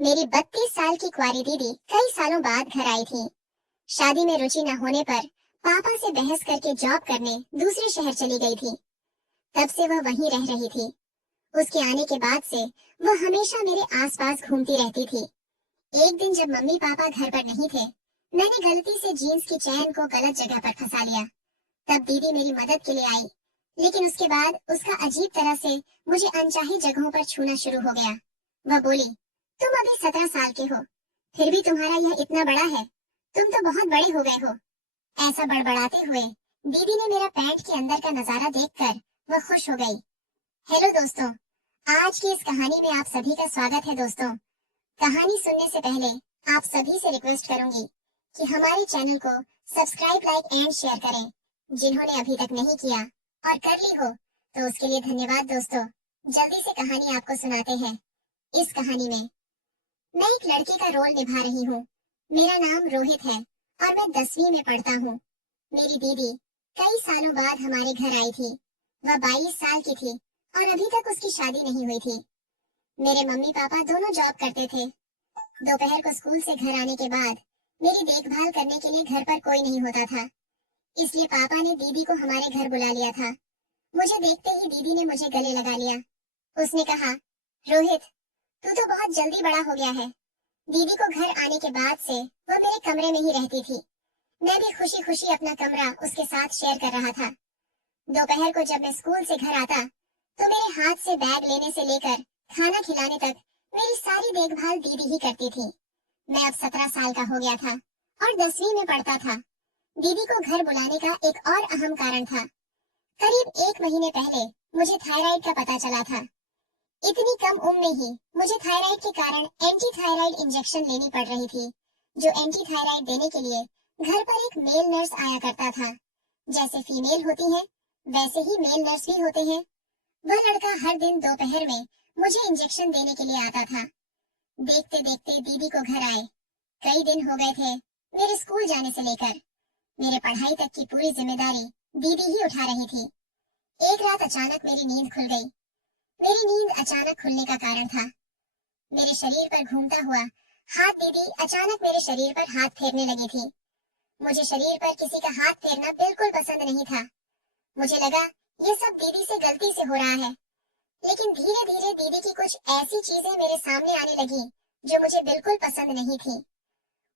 मेरी 32 साल की कुंवारी दीदी कई सालों बाद घर आई थी। शादी में रुचि न होने पर पापा से बहस करके जॉब करने दूसरे शहर चली गई थी। तब से वह वहीं रह रही थी। उसके आने के बाद से वह हमेशा मेरे आसपास घूमती रहती थी। एक दिन जब मम्मी पापा घर पर नहीं थे, मैंने गलती से जीन्स की चैन को गलत जगह पर फंसा लिया। तब दीदी मेरी मदद के लिए आई, लेकिन उसके बाद उसका अजीब तरह से मुझे अनचाही जगहों पर छूना शुरू हो गया। वह बोली, तुम अभी 17 साल के हो, फिर भी तुम्हारा यह इतना बड़ा है, तुम तो बहुत बड़े हो गए हो। ऐसा बड़बड़ाते हुए दीदी ने मेरा पैंट के अंदर का नजारा देखकर वह खुश हो गई। हेलो दोस्तों, आज की इस कहानी में आप सभी का स्वागत है। दोस्तों, कहानी सुनने से पहले आप सभी से रिक्वेस्ट करूंगी कि हमारे चैनल को सब्सक्राइब, लाइक एंड शेयर करें। जिन्होंने अभी तक नहीं किया और कर ली हो तो उसके लिए धन्यवाद। दोस्तों, जल्दी से कहानी आपको सुनाते हैं। इस कहानी में मैं एक लड़के का रोल निभा रही हूँ। मेरा नाम रोहित है और मैं 10वीं में पढ़ता हूँ। मेरी दीदी कई सालों बाद हमारे घर आई थी। वह 22 साल की थी और अभी तक उसकी शादी नहीं हुई थी। मेरे मम्मी पापा दोनों जॉब करते थे। दोपहर को स्कूल से घर आने के बाद मेरी देखभाल करने के लिए घर पर कोई नहीं होता था, इसलिए पापा ने दीदी को हमारे घर बुला लिया था। मुझे देखते ही दीदी ने मुझे गले लगा लिया। उसने कहा, रोहित, तू तो बहुत जल्दी बड़ा हो गया है। दीदी को घर आने के बाद से वो मेरे कमरे में ही रहती थी। मैं भी खुशी खुशी अपना कमरा उसके साथ शेयर कर रहा था। दोपहर को जब मैं स्कूल से घर आता तो मेरे हाथ से बैग लेने से लेकर खाना खिलाने तक मेरी सारी देखभाल दीदी ही करती थी। मैं अब 17 साल का हो गया था और 10वीं में पढ़ता था। दीदी को घर बुलाने का एक और अहम कारण था। करीब 1 महीने पहले मुझे थायराइड का पता चला था। इतनी कम उम्र में ही मुझे थायराइड के कारण एंटी थायराइड इंजेक्शन लेनी पड़ रही थी, जो एंटी थायराइड देने के लिए घर पर एक मेल नर्स आया करता था। जैसे फीमेल होती है वैसे ही मेल नर्स भी होते हैं। वह लड़का हर दिन दोपहर में मुझे इंजेक्शन देने के लिए आता था। देखते देखते दीदी को घर आए कई दिन हो गए थे। मेरे स्कूल जाने से लेकर मेरे पढ़ाई तक की पूरी जिम्मेदारी दीदी ही उठा रही थी। एक रात अचानक मेरी नींद खुल गई। मेरी नींद अचानक खुलने का कारण था मेरे शरीर पर घूमता हुआ हाथ। दीदी अचानक मेरे शरीर पर हाथ फेरने लगी थी। मुझे शरीर पर किसी का हाथ फेरना बिल्कुल पसंद नहीं था। मुझे लगा ये सब दीदी से गलती से हो रहा है, लेकिन धीरे धीरे दीदी की कुछ ऐसी चीजें मेरे सामने आने लगी जो मुझे बिल्कुल पसंद नहीं थी।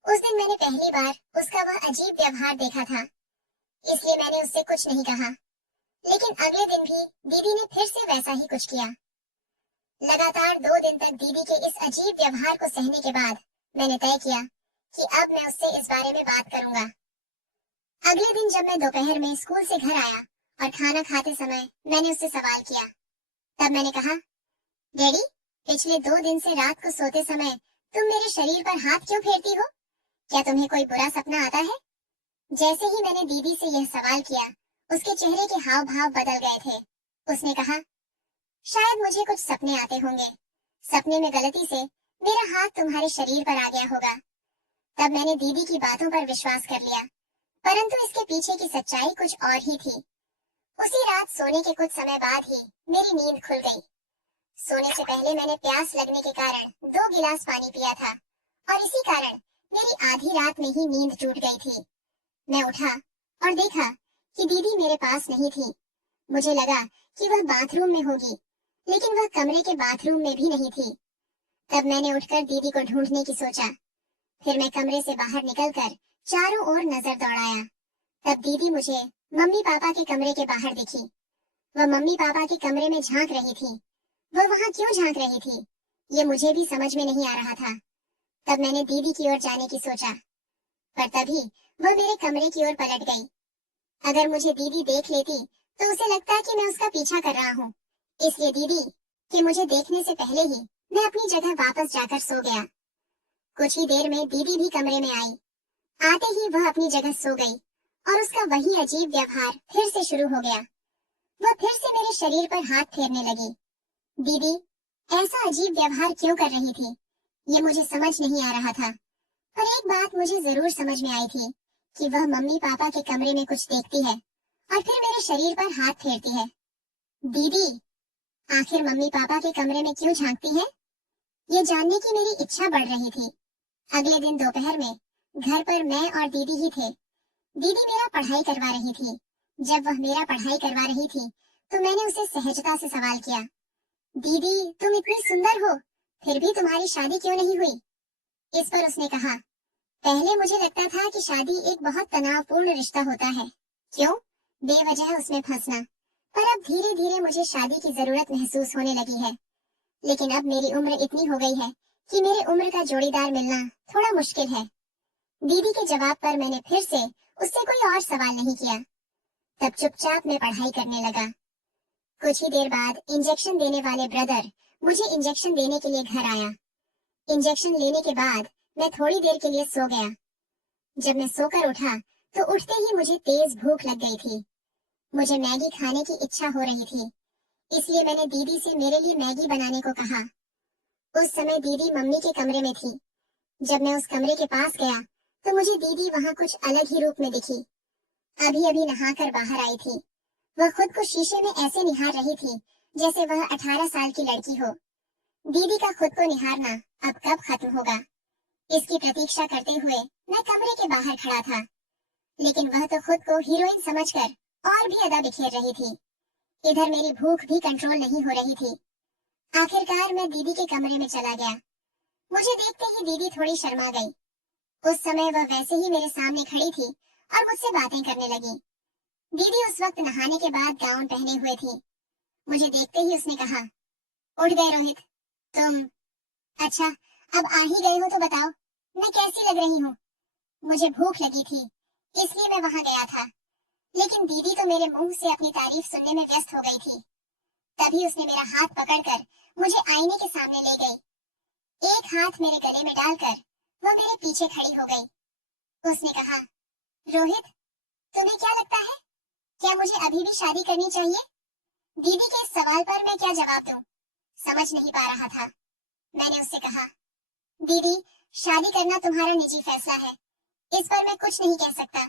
उस दिन मैंने पहली बार उसका वह अजीब व्यवहार देखा था, इसलिए मैंने उससे कुछ नहीं कहा। लेकिन अगले दिन भी दीदी ने फिर से वैसा ही कुछ किया। लगातार 2 दिन तक दीदी के इस अजीब व्यवहार को सहने के बाद मैंने तय किया कि अब मैं उससे इस बारे में बात करूंगा। अगले दिन जब मैं दोपहर में स्कूल से घर आया और खाना खाते समय मैंने उससे सवाल किया। तब मैंने कहा, डैडी, पिछले 2 दिन से रात को सोते समय तुम मेरे शरीर पर हाथ क्यों फेरती हो? क्या तुम्हें कोई बुरा सपना आता है? जैसे ही मैंने दीदी से यह सवाल किया, उसके चेहरे के हाव भाव बदल गए थे। उसने कहा, शायद मुझे कुछ सपने आते होंगे। सपने में गलती से मेरा हाथ तुम्हारे शरीर पर आ गया होगा। तब मैंने दीदी की बातों पर विश्वास कर लिया, परंतु इसके पीछे की सच्चाई कुछ और ही थी। उसी रात सोने के कुछ समय बाद ही मेरी नींद खुल गई। सोने से पहले मैंने प्यास लगने के कारण 2 गिलास पानी पिया था और इसी कारण मेरी आधी रात में ही नींद टूट गई थी। मैं उठा और देखा कि दीदी मेरे पास नहीं थी। मुझे लगा कि वह बाथरूम में होगी, लेकिन वह कमरे के बाथरूम में भी नहीं थी। तब मैंने उठकर दीदी को ढूंढने की सोचा। फिर मैं कमरे से बाहर निकलकर चारों ओर नजर दौड़ाया। तब दीदी मुझे मम्मी पापा के कमरे के बाहर दिखी। वह मम्मी पापा के कमरे में झांक रही थी। वह वहां क्यों झांक रही थी, ये मुझे भी समझ में नहीं आ रहा था। तब मैंने दीदी की ओर जाने की सोचा, पर तभी वह मेरे कमरे की ओर पलट गई। अगर मुझे दीदी देख लेती तो उसे लगता कि मैं उसका पीछा कर रहा हूँ, इसलिए दीदी के मुझे देखने से पहले ही मैं अपनी जगह वापस जाकर सो गया। कुछ ही देर में दीदी भी कमरे में आई। आते ही वह अपनी जगह सो गई और उसका वही अजीब व्यवहार फिर से शुरू हो गया। वह फिर से मेरे शरीर पर हाथ फेरने लगी। दीदी ऐसा अजीब व्यवहार क्यों कर रही थी, ये मुझे समझ नहीं आ रहा था। पर एक बात मुझे जरूर समझ में आई थी कि वह मम्मी पापा के कमरे में कुछ देखती है और फिर मेरे शरीर पर हाथ फेरती है। दीदी आखिर मम्मी पापा के कमरे में क्यों झांकती है? ये जानने की मेरी इच्छा बढ़ रही थी। अगले दिन दोपहर में घर पर मैं और दीदी ही थे। दीदी मेरा पढ़ाई करवा रही थी। जब वह मेरा पढ़ाई करवा रही थी तो मैंने उसे सहजता से सवाल किया, दीदी तुम इतनी सुंदर हो, फिर भी तुम्हारी शादी क्यों नहीं हुई? इस पर उसने कहा, पहले मुझे लगता था कि शादी एक बहुत तनावपूर्ण रिश्ता होता है। क्यों? बेवजह उसमें फंसना। पर अब धीरे धीरे मुझे शादी की जरूरत महसूस होने लगी है। लेकिन अब मेरी उम्र इतनी हो गई है कि मेरे उम्र का जोड़ीदार मिलना थोड़ा मुश्किल है। दीदी के जवाब पर मैंने फिर से उससे कोई और सवाल नहीं किया। तब चुपचाप मैं पढ़ाई करने लगा। कुछ ही देर बाद इंजेक्शन देने वाले ब्रदर मुझे इंजेक्शन देने के लिए घर आया। इंजेक्शन लेने के बाद मैं थोड़ी देर के लिए सो गया। जब मैं सोकर उठा तो उठते ही मुझे तेज भूख लग गई थी। मुझे मैगी खाने की इच्छा हो रही थी, इसलिए मैंने दीदी से मेरे लिए मैगी बनाने को कहा। उस समय दीदी मम्मी के कमरे में थी। जब मैं उस कमरे के पास गया तो मुझे दीदी वहां कुछ अलग ही रूप में दिखी। अभी अभी नहाकर बाहर आई थी। वह खुद को शीशे में ऐसे निहार रही थी जैसे वह 18 साल की लड़की हो। दीदी का खुद को निहारना अब कब खत्म होगा, इसकी प्रतीक्षा करते हुए मैं कमरे के बाहर खड़ा था। लेकिन वह तो खुद को हीरोइन समझकर और भी अदा बिखेर रही थी। इधर मेरी भूख भी कंट्रोल नहीं हो रही थी। आखिरकार मैं दीदी के कमरे में चला गया। मुझे देखते ही दीदी थोड़ी शर्मा गई। उस समय वह वैसे ही मेरे सामने खड़ी थी और मुझसे बातें करने लगी। दीदी उस वक्त नहाने के बाद गाउन पहने हुए थी। मुझे देखते ही उसने कहा, उठ गए रोहित, तुम? अच्छा, अब आ ही गए हो तो बताओ, मैं कैसी लग रही हूँ? मुझे भूख लगी थी, इसलिए मैं वहां गया था। लेकिन दीदी तो मेरे मुंह से अपनी तारीफ सुनने में व्यस्त हो गई थी। तभी उसने मेरा हाथ पकड़कर मुझे आईने के सामने ले गई। एक हाथ मेरे गले में डालकर वह मेरे पीछे खड़ी हो गई। उसने कहा, रोहित, तुम्हें क्या लगता है, क्या मुझे अभी भी शादी करनी चाहिए? दीदी के इस सवाल पर मैं क्या जवाब दूं, समझ नहीं पा रहा था। मैंने उससे कहा, दीदी, शादी करना तुम्हारा निजी फैसला है, इस पर मैं कुछ नहीं कह सकता।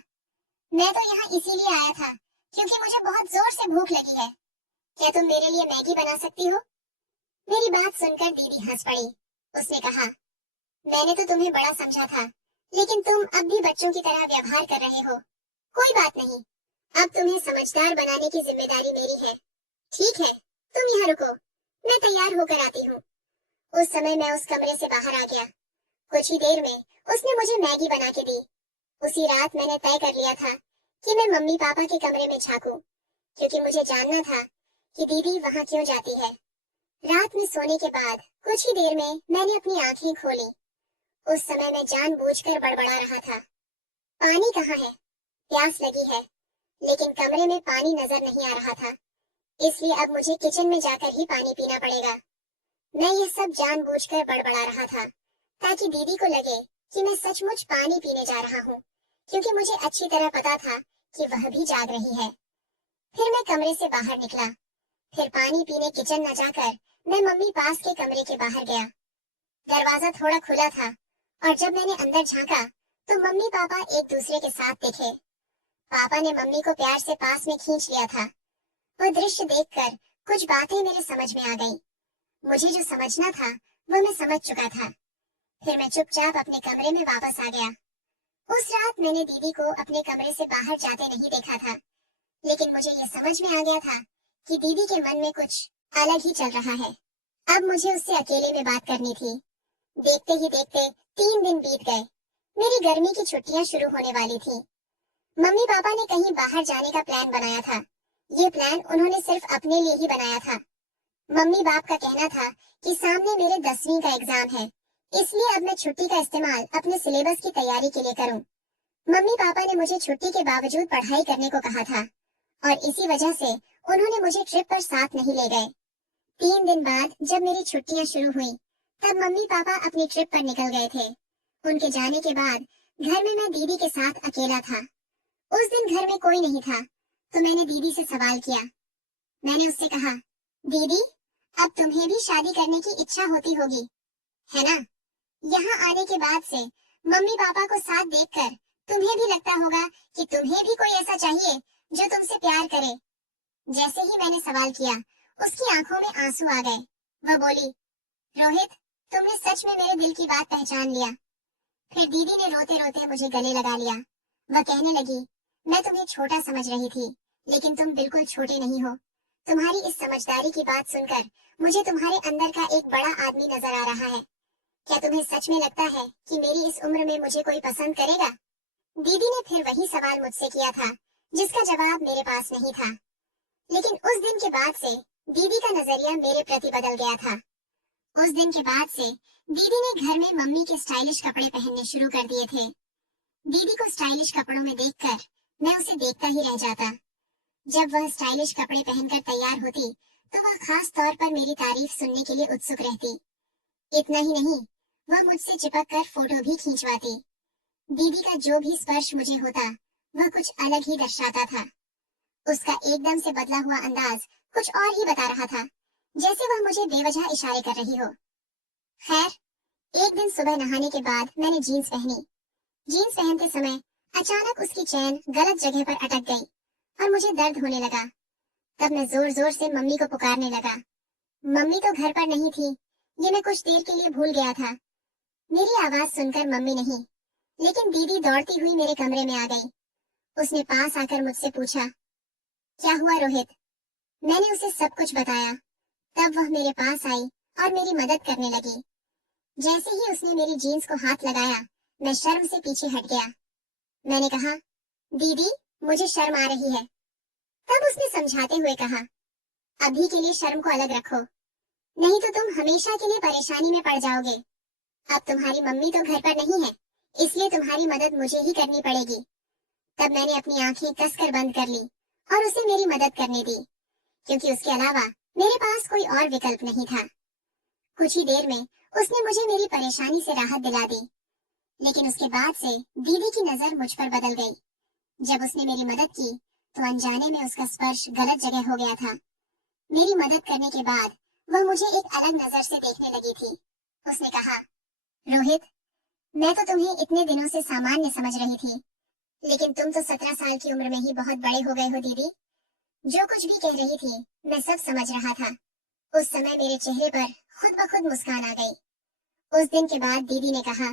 मैं तो यहाँ इसीलिए आया था क्योंकि मुझे बहुत जोर से भूख लगी है। क्या तुम मेरे लिए मैगी बना सकती हो? मेरी बात सुनकर दीदी हंस पड़ी। उसने कहा, मैंने तो तुम्हें बड़ा समझा था, लेकिन तुम अब भी बच्चों की तरह व्यवहार कर रहे हो। कोई बात नहीं, अब तुम्हें समझदार बनाने की जिम्मेदारी मेरी है। ठीक है, तुम यहाँ रुको, मैं तैयार होकर आती हूँ। उस समय मैं उस कमरे से बाहर आ गया। कुछ ही देर में उसने मुझे मैगी बना के दी। उसी रात मैंने तय कर लिया था कि मैं मम्मी पापा के कमरे में झांकूं, क्योंकि मुझे जानना था कि दीदी वहां क्यों जाती है। रात में सोने के बाद कुछ ही देर में मैंने अपनी आंखें खोली। उस समय मैं जानबूझकर बड़बड़ा रहा था, पानी कहाँ है? प्यास लगी है, लेकिन कमरे में पानी नजर नहीं आ रहा था, इसलिए अब मुझे किचन में जाकर ही पानी पीना पड़ेगा। मैं यह सब जानबूझकर बड़बड़ा रहा था ताकि दीदी को लगे कि मैं सचमुच पानी पीने जा रहा हूँ, क्योंकि मुझे अच्छी तरह पता था कि वह भी जाग रही है। फिर मैं कमरे से बाहर निकला। फिर पानी पीने किचन न जाकर मैं मम्मी पास के कमरे के बाहर गया। दरवाजा थोड़ा खुला था और जब मैंने अंदर झांका तो मम्मी पापा एक दूसरे के साथ दिखे। पापा ने मम्मी को प्यार से पास में खींच लिया था। वह दृश्य देखकर कुछ बातें मेरे समझ में आ गई। मुझे जो समझना था वह मैं समझ चुका था। फिर मैं चुपचाप अपने कमरे में वापस आ गया। उस रात मैंने दीदी को अपने कमरे से बाहर जाते नहीं देखा था, लेकिन मुझे ये समझ में आ गया था कि दीदी के मन में कुछ अलग ही चल रहा है। अब मुझे उससे अकेले में बात करनी थी। देखते ही देखते 3 दिन बीत गए। मेरी गर्मी की छुट्टियां शुरू होने वाली थी। मम्मी पापा ने कहीं बाहर जाने का प्लान बनाया था। ये प्लान उन्होंने सिर्फ अपने लिए ही बनाया था। मम्मी बाप का कहना था कि सामने मेरे 10वीं का एग्जाम है, इसलिए अब मैं छुट्टी का इस्तेमाल अपने सिलेबस की तैयारी के लिए करूं। मम्मी पापा ने मुझे छुट्टी के बावजूद पढ़ाई करने को कहा था और इसी वजह से उन्होंने मुझे ट्रिप पर साथ नहीं ले गए। 3 दिन बाद जब मेरी छुट्टियां शुरू हुई तब मम्मी पापा अपनी ट्रिप पर निकल गए थे। उनके जाने के बाद घर में मैं दीदी के साथ अकेला था। उस दिन घर में कोई नहीं था तो मैंने दीदी से सवाल किया। मैंने उससे कहा, दीदी, अब तुम्हें भी शादी करने की इच्छा होती होगी, है ना? यहाँ आने के बाद से मम्मी पापा को साथ देखकर तुम्हें भी लगता होगा कि तुम्हें भी कोई ऐसा चाहिए जो तुमसे प्यार करे। जैसे ही मैंने सवाल किया उसकी आंखों में आंसू आ गए। वह बोली, रोहित, तुमने सच में मेरे दिल की बात पहचान लिया। फिर दीदी ने रोते रोते मुझे गले लगा लिया। वह कहने लगी, मैं तुम्हें छोटा समझ रही थी, लेकिन तुम बिल्कुल छोटे नहीं हो। तुम्हारी इस समझदारी की बात सुनकर मुझे तुम्हारे अंदर का एक बड़ा आदमी नजर आ रहा है। क्या तुम्हें सच में लगता है कि मेरी इस उम्र में मुझे कोई पसंद करेगा? दीदी ने फिर वही सवाल मुझसे किया था, जिसका जवाब मेरे पास नहीं था। लेकिन उस दिन के बाद से दीदी का नजरिया मेरे प्रति बदल गया था। उस दिन के बाद से दीदी ने घर में मम्मी के स्टाइलिश कपड़े पहनने शुरू कर दिए थे। दीदी को स्टाइलिश कपड़ों में देखकर मैं उसे देखता ही रह जाता। जब वह स्टाइलिश कपड़े पहनकर तैयार होती, तो वह खास तौर पर मेरी तारीफ सुनने के लिए उत्सुक रहती। इतना ही नहीं, वह मुझसे चिपक कर फोटो भी खींचवाती। दीदी का जो भी स्पर्श मुझे होता, वह कुछ अलग ही दर्शाता था। उसका एकदम से बदला हुआ अंदाज कुछ और ही बता रहा था, जैसे वह मुझे बेवजह इशारे कर रही हो। खैर, एक दिन सुबह नहाने के बाद मैंने जीन्स पहनी। जीन्स पहनते समय अचानक उसकी चैन गलत जगह पर अटक गई और मुझे दर्द होने लगा। तब मैं जोर जोर से मम्मी को पुकारने लगा। मम्मी तो घर पर नहीं थी, ये मैं कुछ देर के लिए भूल गया था। मेरी आवाज सुनकर मम्मी नहीं, लेकिन दीदी दौड़ती हुई मेरे कमरे में आ गई। उसने पास आकर मुझसे पूछा, क्या हुआ रोहित? मैंने उसे सब कुछ बताया। तब वह मेरे पास आई और मेरी मदद करने लगी। जैसे ही उसने मेरी जीन्स को हाथ लगाया, मैं शर्म से पीछे हट गया। मैंने कहा, दीदी, मुझे शर्म आ रही है। तब उसने समझाते हुए कहा, अभी के लिए शर्म को अलग रखो, नहीं तो तुम हमेशा के लिए परेशानी में पड़ जाओगे। अब तुम्हारी मम्मी तो घर पर नहीं है, इसलिए तुम्हारी मदद मुझे ही करनी पड़ेगी। तब मैंने अपनी आंखें कसकर बंद कर ली और उसे मेरी मदद करने दी, क्योंकि उसके अलावा मेरे पास कोई और विकल्प नहीं था। कुछ ही देर में उसने मुझे मेरी परेशानी से राहत दिला दी, लेकिन उसके बाद से दीदी की नजर मुझ पर बदल गई। जब उसने मेरी मदद की, तो अनजाने में उसका स्पर्श गलत जगह हो गया था। मेरी मदद करने के बाद वह मुझे एक अलग नजर से देखने लगी थी। उसने कहा, रोहित, मैं तो तुम्हें इतने दिनों से सामान्य समझ रही थी, लेकिन तुम तो 17 साल की उम्र में ही बहुत बड़े हो गए हो दीदी। जो कुछ भी कह रही थी, मैं सब समझ रहा था। उस समय मेरे चेहरे पर खुद ब खुद मुस्कान आ गई। उस दिन के बाद दीदी ने कहा,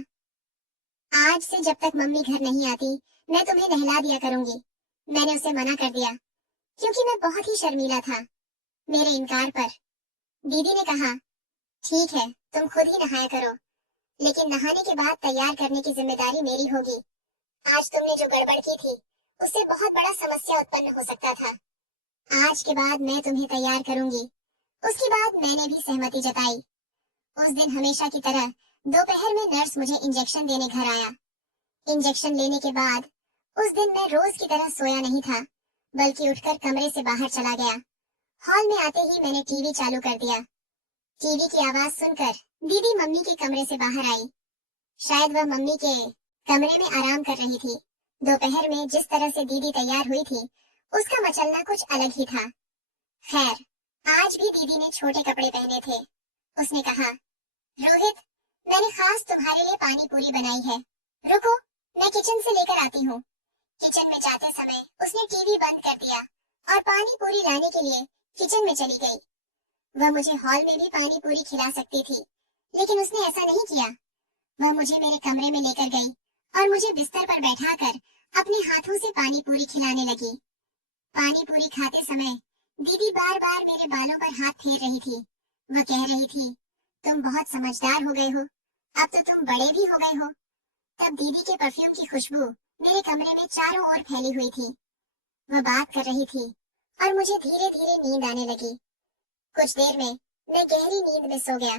आज से जब तक मम्मी घर नहीं आती, मैं तुम्हें नहला दिया करूंगी। मैंने उसे मना कर दिया, क्योंकि मैं बहुत ही शर्मीला था। मेरे इनकार पर दीदी ने कहा, ठीक है, तुम खुद ही नहाया करो, लेकिन नहाने के बाद तैयार करने की जिम्मेदारी मेरी होगी। आज तुमने जो गड़बड़ की थी, उससे बहुत बड़ा समस्या उत्पन्न हो सकता था। आज के बाद मैं तुम्हें तैयार करूंगी। उसके बाद मैंने भी सहमति जताई। उस दिन हमेशा की तरह दोपहर में नर्स मुझे इंजेक्शन देने घर आया। इंजेक्शन लेने के बाद उस दिन मैं रोज की तरह सोया नहीं था, बल्कि उठकर कमरे से बाहर चला गया। हॉल में आते ही मैंने टीवी चालू कर दिया। टीवी की आवाज सुनकर दीदी मम्मी के कमरे से बाहर आई। शायद वह मम्मी के कमरे में आराम कर रही थी। दोपहर में जिस तरह से दीदी तैयार हुई थी, उसका मचलना कुछ अलग ही था। खैर, आज भी दीदी ने छोटे कपड़े पहने थे। उसने कहा, रोहित, मैंने खास तुम्हारे लिए पानी पूरी बनाई है। रुको, मैं किचन से लेकर आती हूँ। किचन में जाते समय उसने टीवी बंद कर दिया और पानी पूरी लाने के लिए किचन में चली गई। वह मुझे हॉल में भी पानी पूरी खिला सकती थी, लेकिन उसने ऐसा नहीं किया। वह मुझे मेरे कमरे में लेकर गई और मुझे बिस्तर पर बैठाकर अपने हाथों से पानी पूरी खिलाने लगी। पानी पूरी खाते समय दीदी बार बार मेरे बालों पर हाथ फेर रही थी। वह कह रही थी, तुम बहुत समझदार हो गए हो, अब तो तुम बड़े भी हो गए हो। तब दीदी के परफ्यूम की खुशबू मेरे कमरे में चारों ओर फैली हुई थी। वह बात कर रही थी और मुझे धीरे धीरे नींद आने लगी। कुछ देर में मैं गहरी नींद में सो गया।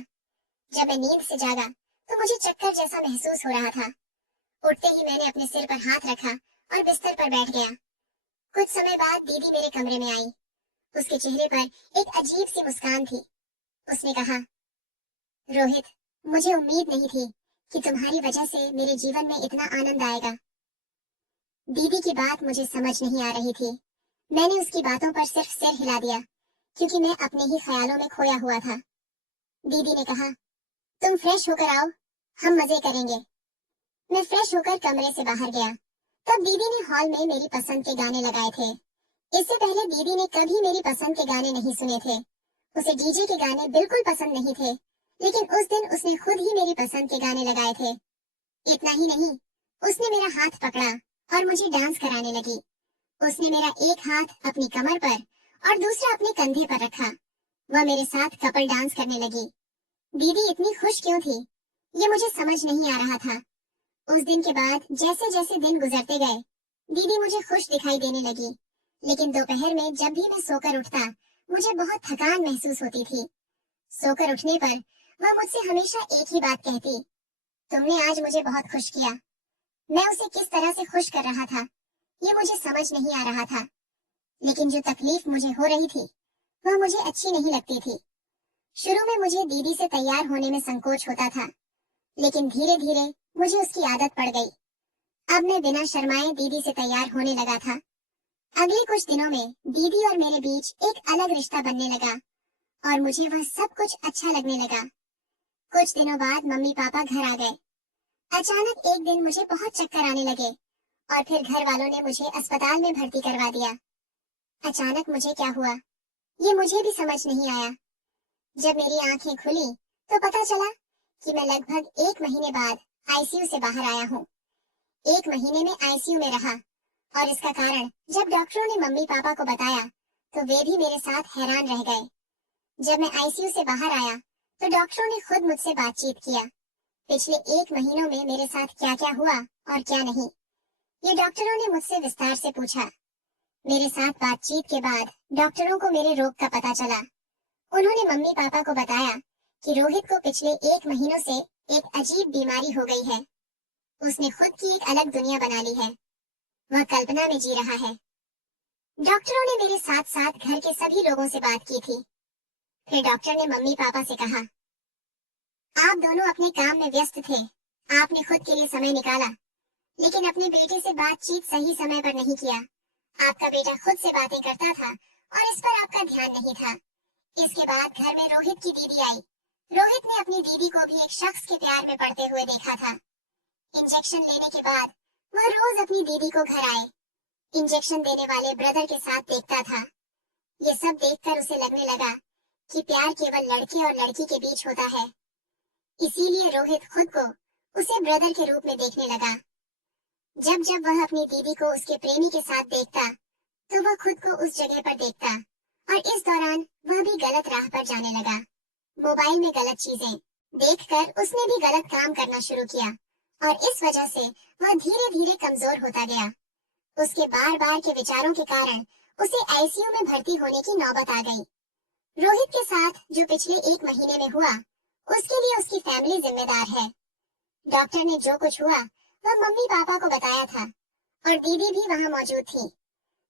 जब मैं नींद से जागा, तो मुझे चक्कर जैसा महसूस हो रहा था। उठते ही मैंने अपने सिर पर हाथ रखा और बिस्तर पर बैठ गया। कुछ समय बाद दीदी मेरे कमरे में आई। उसके चेहरे पर एक अजीब सी मुस्कान थी। उसने कहा, रोहित, मुझे उम्मीद नहीं थी कि तुम्हारी वजह से मेरे जीवन में इतना आनंद आएगा। दीदी की बात मुझे समझ नहीं आ रही थी। मैंने उसकी बातों पर सिर्फ सिर हिला दिया, क्योंकि मैं अपने ही ख्यालों में खोया हुआ था। दीदी ने कहा, तुम फ्रेश होकर आओ, हम मजे करेंगे। मैं फ्रेश होकर कमरे से बाहर गया। तब दीदी ने हॉल में मेरी पसंद के गाने लगाए थे। इससे पहले दीदी ने कभी मेरी पसंद के गाने नहीं सुने थे। उसे डीजे के गाने बिल्कुल पसंद नहीं थे, लेकिन उस दिन उसने खुद ही मेरी पसंद के गाने लगाए थे। इतना ही नहीं, उसने मेरा हाथ पकड़ा और मुझे डांस कराने लगी। उसने मेरा एक हाथ अपनी कमर पर और दूसरा अपने कंधे पर रखा। वह मेरे साथ कपल डांस करने लगी। दीदी इतनी खुश क्यों थी, ये मुझे समझ नहीं आ रहा था। उस दिन के बाद जैसे जैसे दिन गुजरते गए, दीदी मुझे खुश दिखाई देने लगी। लेकिन दोपहर में जब भी मैं सोकर उठता, मुझे बहुत थकान महसूस होती थी। सोकर उठने पर वह मुझसे हमेशा एक ही बात कहती, तुमने आज मुझे बहुत खुश किया। मैं उसे किस तरह से खुश कर रहा था, ये मुझे समझ नहीं आ रहा था। लेकिन जो तकलीफ मुझे हो रही थी, वह मुझे अच्छी नहीं लगती थी। शुरू में मुझे दीदी से तैयार होने में संकोच होता था, लेकिन धीरे धीरे मुझे उसकी आदत पड़ गई। अब मैं बिना शर्माए दीदी से तैयार होने लगा था। अगले कुछ दिनों में दीदी और मेरे बीच एक अलग रिश्ता बनने लगा और मुझे वह सब कुछ अच्छा लगने लगा। कुछ दिनों बाद मम्मी पापा घर आ गए। अचानक एक दिन मुझे बहुत चक्कर आने लगे और फिर घर वालों ने मुझे अस्पताल में भर्ती करवा दिया। अचानक मुझे क्या हुआ, ये मुझे भी समझ नहीं आया। जब मेरी आंखें खुली तो पता चला कि मैं लगभग 1 महीने बाद आईसीयू से बाहर आया हूँ। 1 महीने में आईसीयू में रहा और इसका कारण जब डॉक्टरों ने मम्मी पापा को बताया तो वे भी मेरे साथ हैरान रह गए। जब मैं आईसीयू से बाहर आया तो डॉक्टरों ने खुद मुझसे बातचीत किया। पिछले 1 महीनों में मेरे साथ क्या क्या हुआ और क्या नहीं, ये डॉक्टरों ने मुझसे विस्तार से पूछा। मेरे साथ बातचीत के बाद डॉक्टरों को मेरे रोग का पता चला। उन्होंने मम्मी पापा को बताया कि रोहित को पिछले 1 महीनों से एक अजीब बीमारी हो गई है। उसने खुद की एक अलग दुनिया बना ली है। वह कल्पना में जी रहा है। डॉक्टरों ने मेरे साथ साथ घर के सभी लोगों से बात की थी। फिर डॉक्टर ने मम्मी पापा से कहा, आप दोनों अपने काम में व्यस्त थे, आपने खुद के लिए समय निकाला, लेकिन अपने बेटे से बातचीत सही समय पर नहीं किया। आपका बेटा खुद से बातें करता था और इस पर आपका ध्यान नहीं था। इसके बाद घर में रोहित की दीदी आई। रोहित ने अपनी दीदी को भी एक शख्स के प्यार में पड़ते हुए देखा था। इंजेक्शन लेने के बाद वह रोज अपनी दीदी को घर आए, इंजेक्शन देने वाले ब्रदर के साथ देखता था। ये सब देखकर उसे लगने लगा कि प्यार केवल लड़के और लड़की के बीच होता है। इसीलिए रोहित खुद को उसे ब्रदर के रूप में देखने लगा। जब जब वह अपनी दीदी को उसके प्रेमी के साथ देखता, तो वह खुद को उस जगह पर देखता और इस दौरान वह भी गलत राह पर जाने लगा। मोबाइल में गलत चीजें देखकर उसने भी गलत काम करना शुरू किया और इस वजह से वह धीरे धीरे कमजोर होता गया। उसके बार बार के विचारों के कारण उसे आईसीयू में भर्ती होने की नौबत आ गई। रोहित के साथ जो पिछले 1 महीने में हुआ, उसके लिए उसकी फैमिली जिम्मेदार है। डॉक्टर ने जो कुछ हुआ वह मम्मी पापा को बताया था और दीदी भी वहाँ मौजूद थी।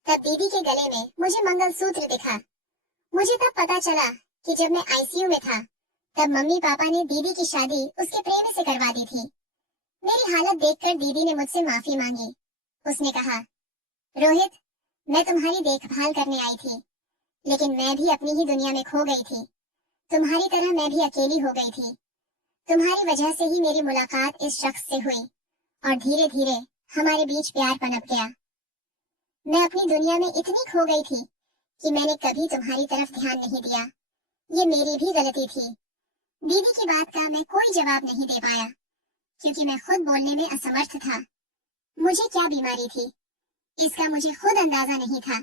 तब दीदी के गले में मुझे मंगलसूत्र दिखा। मुझे तब पता चला कि जब मैं आईसीयू में था, तब मम्मी पापा ने दीदी की शादी उसके प्रेमी से करवा दी थी। मेरी हालत देखकर दीदी ने मुझसे माफी मांगी। उसने कहा, रोहित, मैं तुम्हारी देखभाल करने आई थी, लेकिन मैं भी अपनी ही दुनिया में खो गई थी। तुम्हारी तरह मैं भी अकेली हो गई थी। तुम्हारी वजह से ही मेरी मुलाकात इस शख्स से हुई और धीरे धीरे हमारे बीच प्यार पनप गया। मैं अपनी दुनिया में इतनी खो गई थी कि मैंने कभी तुम्हारी तरफ ध्यान नहीं दिया। ये मेरी भी गलती थी। दीदी की बात का मैं कोई जवाब नहीं दे पाया क्योंकि मैं खुद बोलने में असमर्थ था। मुझे क्या बीमारी थी, इसका मुझे खुद अंदाजा नहीं था।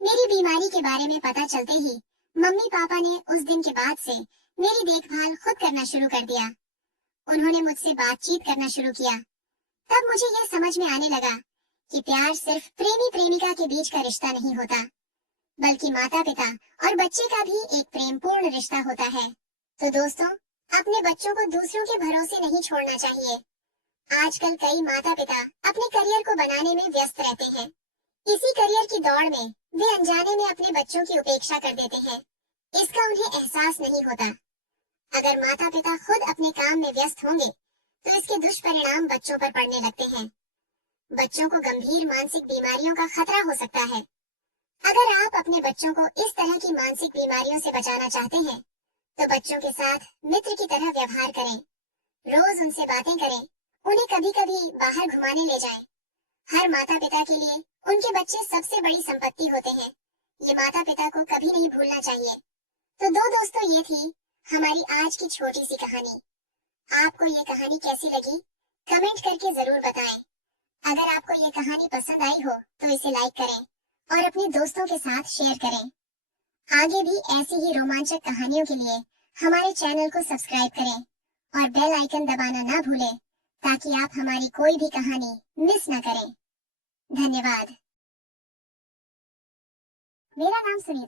मेरी बीमारी के बारे में पता चलते ही मम्मी पापा ने उस दिन के बाद से मेरी देखभाल खुद करना शुरू कर दिया। उन्होंने मुझसे बातचीत करना शुरू किया। तब मुझे यह समझ में आने लगा कि प्यार सिर्फ प्रेमी प्रेमिका के बीच का रिश्ता नहीं होता, बल्कि माता पिता और बच्चे का भी एक प्रेमपूर्ण रिश्ता होता है। तो दोस्तों, अपने बच्चों को दूसरों के भरोसे नहीं छोड़ना चाहिए। आजकल कई माता पिता अपने करियर को बनाने में व्यस्त रहते हैं। इसी करियर की दौड़ में वे अनजाने में अपने बच्चों की उपेक्षा कर देते हैं। इसका उन्हें एहसास नहीं होता। अगर माता पिता खुद अपने काम में व्यस्त होंगे तो इसके दुष्परिणाम बच्चों पर पड़ने लगते हैं। बच्चों को गंभीर मानसिक बीमारियों का खतरा हो सकता है। अगर आप अपने बच्चों को इस तरह की मानसिक बीमारियों से बचाना चाहते हैं, तो बच्चों के साथ मित्र की तरह व्यवहार करें। रोज उनसे बातें करें, उन्हें कभी कभी बाहर घुमाने ले जाएं। हर माता पिता के लिए उनके बच्चे सबसे बड़ी संपत्ति होते हैं। ये माता पिता को कभी नहीं भूलना चाहिए। तो दोस्तों, ये थी हमारी आज की छोटी सी कहानी। आपको ये कहानी कैसी लगी? कमेंट करके जरूर बताएं। अगर आपको ये कहानी पसंद आई हो तो इसे लाइक करें और अपने दोस्तों के साथ शेयर करें। आगे भी ऐसी ही रोमांचक कहानियों के लिए हमारे चैनल को सब्सक्राइब करें और बेल आइकन दबाना ना भूलें ताकि आप हमारी कोई भी कहानी मिस ना करें। धन्यवाद। मेरा नाम सुनीता